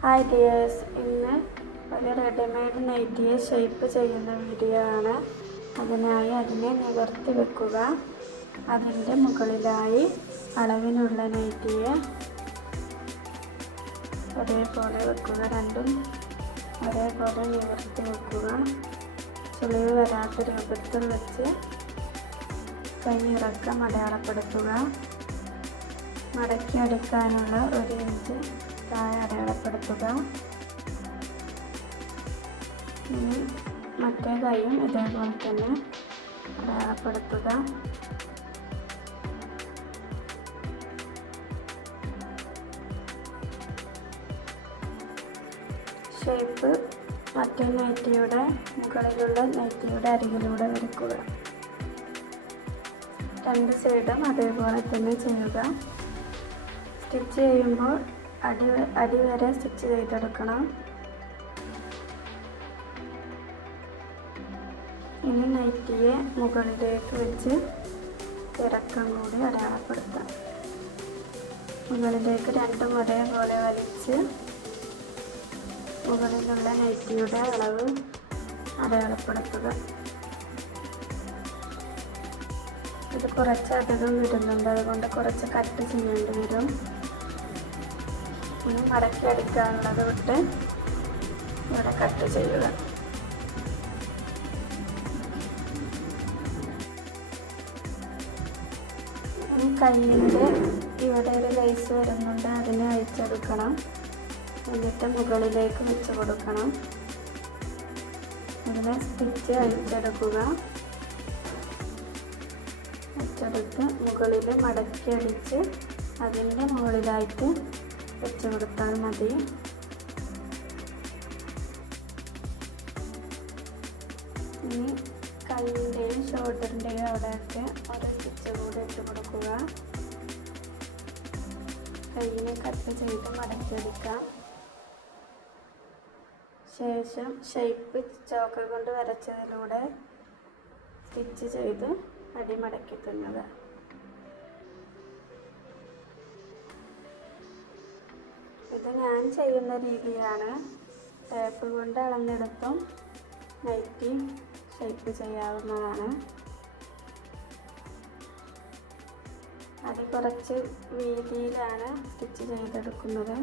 Hi dears, ഇന്ന് ഒരു readymade നൈറ്റിയെ shape ചെയ്യുന്ന വീഡിയോ ആണ്. അതിനായി അതിനെ നിവർത്തി വെക്കുക. അതിൻ്റെ മുകളിലായി അളവിനുള്ള നൈറ്റിയെ ഒരേപോലെ വെക്കുക. രണ്ടും ഒരേപോലെ നിവർത്തി വെക്കുക. ചുളിവ് വരാത്ത രൂപത്തിൽ വെച്ച് കൈ ഇറക്കം അടയാളപ്പെടുത്തുക. മടക്കി അടിക്കാനുള്ള 1 ഇഞ്ച് താഴെ അടയാളപ്പെടുത്തുക. ഇനി മറ്റേ കൈയും ഇതേപോലെ തന്നെ അടയാളപ്പെടുത്തുക. ഷേപ്പ് മറ്റേ നൈറ്റിയുടെ മുകളിലുള്ള നൈറ്റിയുടെ അരികിലൂടെ വരയ്ക്കുക. 2 സൈഡും അതേപോലെ തന്നെ ചെയ്യുക. സ്റ്റിച്ച് ചെയ്യുമ്പോൾ അടി വരെ സ്റ്റിച്ച് ചെയ്തെടുക്കണം. ഇനി നൈറ്റിയെ മുകളിലേക്ക് വെച്ച് ഇറക്കം കൂടി അടയാളപ്പെടുത്താം. മുകളിലേക്ക് രണ്ടും ഒരേപോലെ വലിച്ച് മുകളിലുള്ള നൈറ്റിയുടെ അളവ് അടയാളപ്പെടുത്തുക. ഇത് കുറച്ചധികം വരുന്നുണ്ട്, അതുകൊണ്ട് കുറച്ച് കട്ട് ചെയ്യേണ്ടി വരും. ഇനി മടക്കി അടിക്കാനുള്ളത് വിട്ട് ഇവിടെ കട്ട് ചെയ്യുക. ഇനി കയ്യിൻ്റെ ഇവിടെ ഒരു ലേസ് വരുന്നുണ്ട്, അതിനെ അഴിച്ചെടുക്കണം. എന്നിട്ട് മുകളിലേക്ക് വെച്ച് കൊടുക്കണം. ഇതിനെ സ്റ്റിച്ച് അഴിച്ചെടുക്കുക. അഴിച്ചെടുത്ത് മുകളിൽ മടക്കി അടിച്ച് അതിൻ്റെ മുകളിലായിട്ട് വെച്ച് കൊടുത്താൽ മതി. ഇനി കൈയിൻ്റെയും ഷോൾഡറിൻ്റെയും അവിടെയൊക്കെ ഒരു സ്റ്റിച്ച് കൂടി ഇട്ട് കൊടുക്കുക. കൈയിനെ കട്ട് ചെയ്ത് മടക്കിയെടുക്കാം. ശേഷം ഷേപ്പ് ചോക്ക് കൊണ്ട് വരച്ചതിലൂടെ സ്റ്റിച്ച് ചെയ്ത് അടിമടക്കി തുന്നുക. ഇത് ഞാൻ ചെയ്യുന്ന രീതിയാണ്. ടേപ്പ് കൊണ്ട് അളന്നെടുത്തും നൈറ്റി ഷേപ്പ് ചെയ്യാവുന്നതാണ്. അത് കുറച്ച് വീതിയിലാണ് സ്റ്റിച്ച് ചെയ്തെടുക്കുന്നത്.